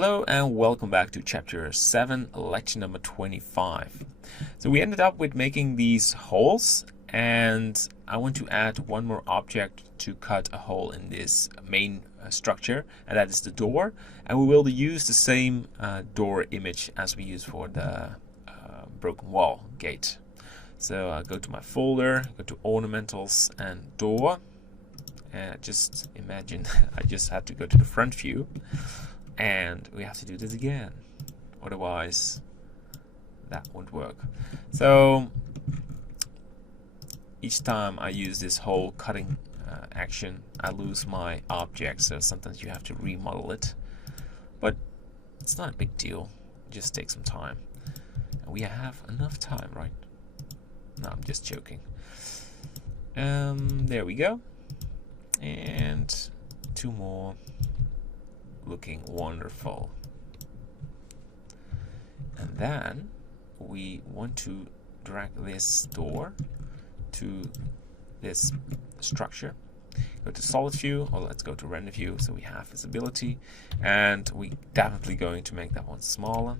Hello and welcome back to chapter 7, lecture number 25. So we ended up with making these holes, and I want to add one more object to cut a hole in this main structure, and that is the door. And we will use the same door image as we used for the broken wall gate. So go to my folder, go to ornamentals and door, and just imagine I just had to go to the front view. And we have to do this again, otherwise that won't work. So each time I use this whole cutting action, I lose my object, so sometimes you have to remodel it, but it's not a big deal. Just take some time, and we have enough time, right? No, I'm just joking. There we go, and two more. Looking wonderful. And then we want to drag this door to this structure. Go to solid view, or let's go to render view so we have visibility, and we definitely going to make that one smaller.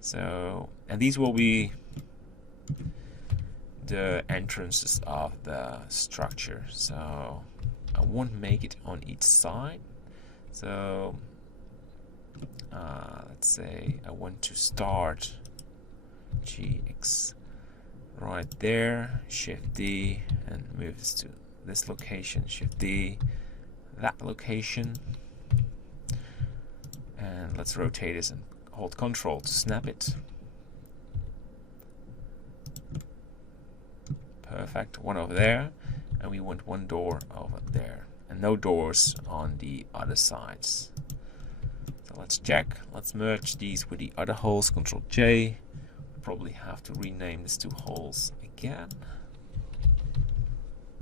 So, and these will be the entrances of the structure, so I won't make it on each side. So let's say I want to start GX right there, Shift D, and move this to this location, Shift D, that location, and let's rotate this and hold Control to snap it. Perfect, one over there, and we want one door over there. And no doors on the other sides. So let's check. Let's merge these with the other holes. Control J. Probably have to rename these two holes again.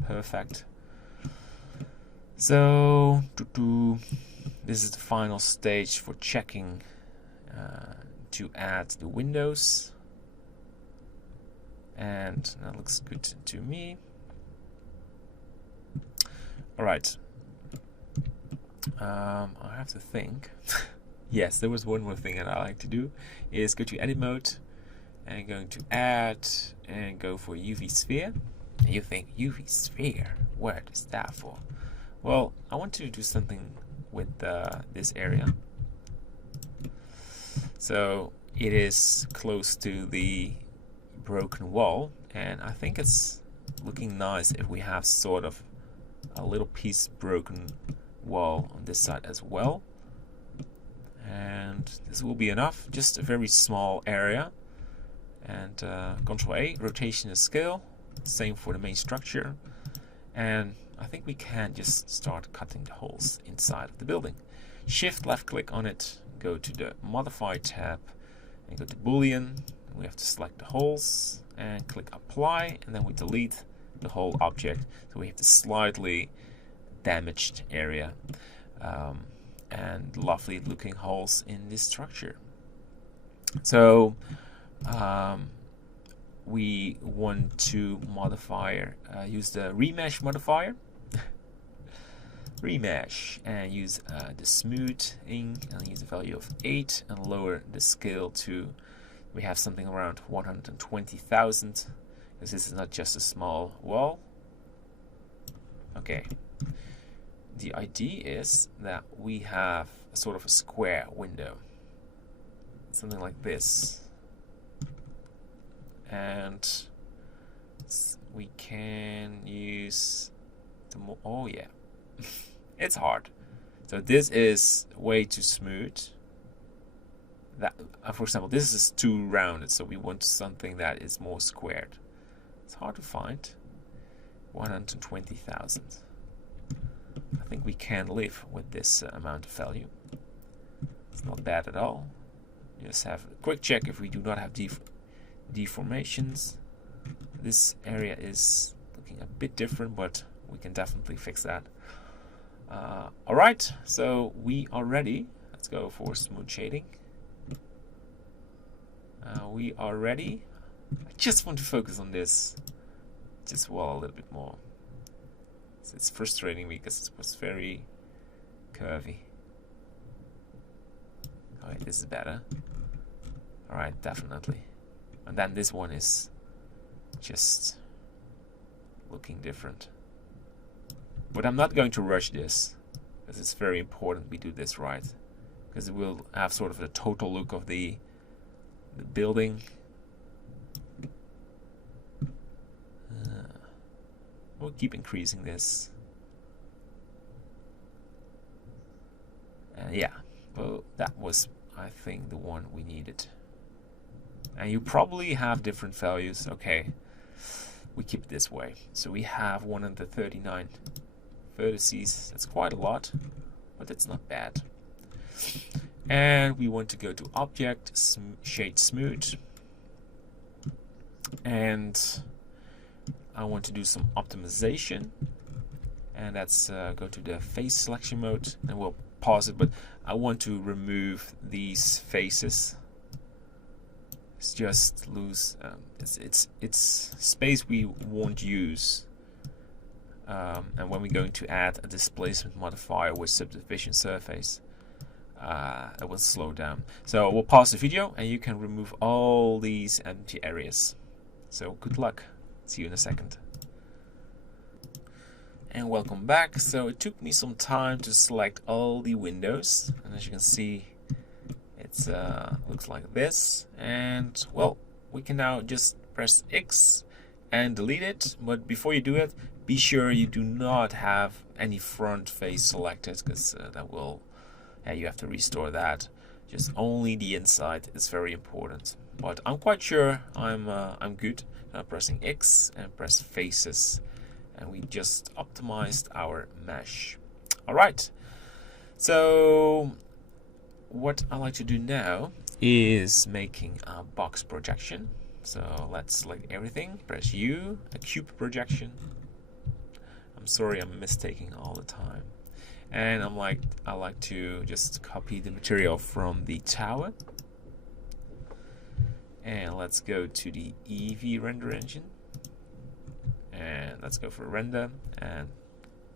Perfect. So this is the final stage for checking to add the windows, and that looks good to me. All right. I have to think. Yes, there was one more thing that I like to do, is go to edit mode and going to add and go for UV sphere. And you think, UV sphere, what is that for? Well, I want to do something with this area. So it is close to the broken wall, and I think it's looking nice if we have sort of a little piece broken wall on this side as well, and this will be enough, just a very small area. And Control A, rotation and scale, same for the main structure, and I think we can just start cutting the holes inside of the building. Shift left click on it, go to the modify tab and go to boolean. We have to select the holes and click apply, and then we delete the whole object, so we have the slightly damaged area and lovely looking holes in this structure. So we want to use the remesh modifier, remesh, and use the smoothing, and use a value of 8 and lower the scale to, we have something around 120,000. Because this is not just a small wall. Okay. The idea is that we have a sort of a square window. Something like this. And we can use the more, oh yeah. It's hard. So this is way too smooth. That, for example, this is too rounded, so we want something that is more squared. It's hard to find. 120,000. I think we can live with this amount of value. It's not bad at all. Just have a quick check if we do not have deformations. This area is looking a bit different, but we can definitely fix that. Alright, so we are ready. Let's go for smooth shading. We are ready. I just want to focus on this just wall a little bit more. It's frustrating me because it was very curvy. Okay, this is better. Alright, definitely. And then this one is just looking different. But I'm not going to rush this, because it's very important we do this right, because it will have sort of the total look of the building. We'll keep increasing this. Yeah, well, that was, I think, the one we needed. And you probably have different values. Okay, we keep it this way. So we have 139 vertices. That's quite a lot, but it's not bad. And we want to go to Object, Shade Smooth, and I want to do some optimization, and that's go to the face selection mode, and we'll pause it, but I want to remove these faces. It's just loose. It's space we won't use, and when we're going to add a displacement modifier with subdivision surface, it will slow down. So we'll pause the video, and you can remove all these empty areas. So good luck. See you in a second. And welcome back. So it took me some time to select all the windows, and as you can see, it's looks like this. And well, we can now just press X and delete it. But before you do it, be sure you do not have any front face selected, because that will, you have to restore that. Just only the inside is very important. But I'm quite sure I'm good. Now pressing X and press faces, and we just optimized our mesh. All right, so what I like to do now is making a box projection. So let's select everything, press U, a cube projection. I'm sorry, I'm mistaking all the time. And I like to just copy the material from the tower. And let's go to the Eevee render engine, and let's go for render, and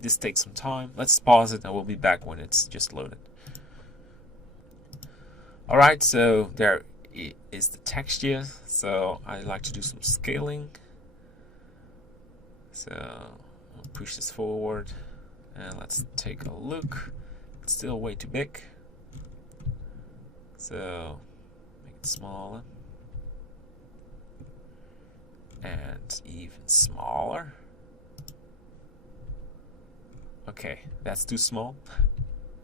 this takes some time. Let's pause it and we'll be back when it's just loaded. Alright, so there is the texture. So I like to do some scaling, so I'll push this forward and let's take a look. It's still way too big, so make it smaller. And even smaller. Okay, that's too small.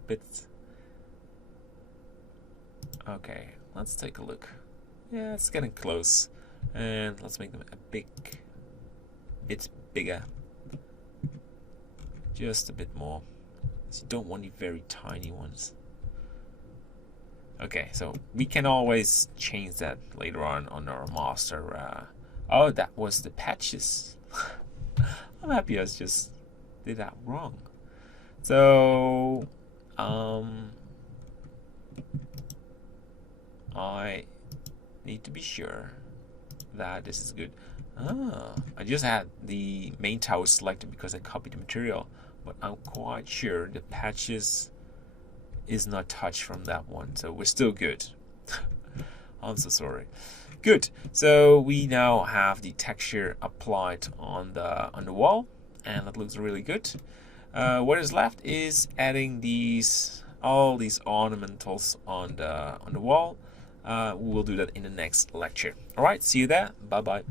But okay, let's take a look. Yeah, it's getting close. And let's make them a bit bigger. Just a bit more. So you don't want the very tiny ones. Okay, so we can always change that later on our master. Oh, that was the patches. I'm happy I just did that wrong. So, I need to be sure that this is good. I just had the main tower selected because I copied the material, but I'm quite sure the patches is not touched from that one, so we're still good. I'm so sorry. Good. So we now have the texture applied on the wall, and that looks really good. What is left is adding all these ornamentals on the wall. We will do that in the next lecture. All right. See you there. Bye bye.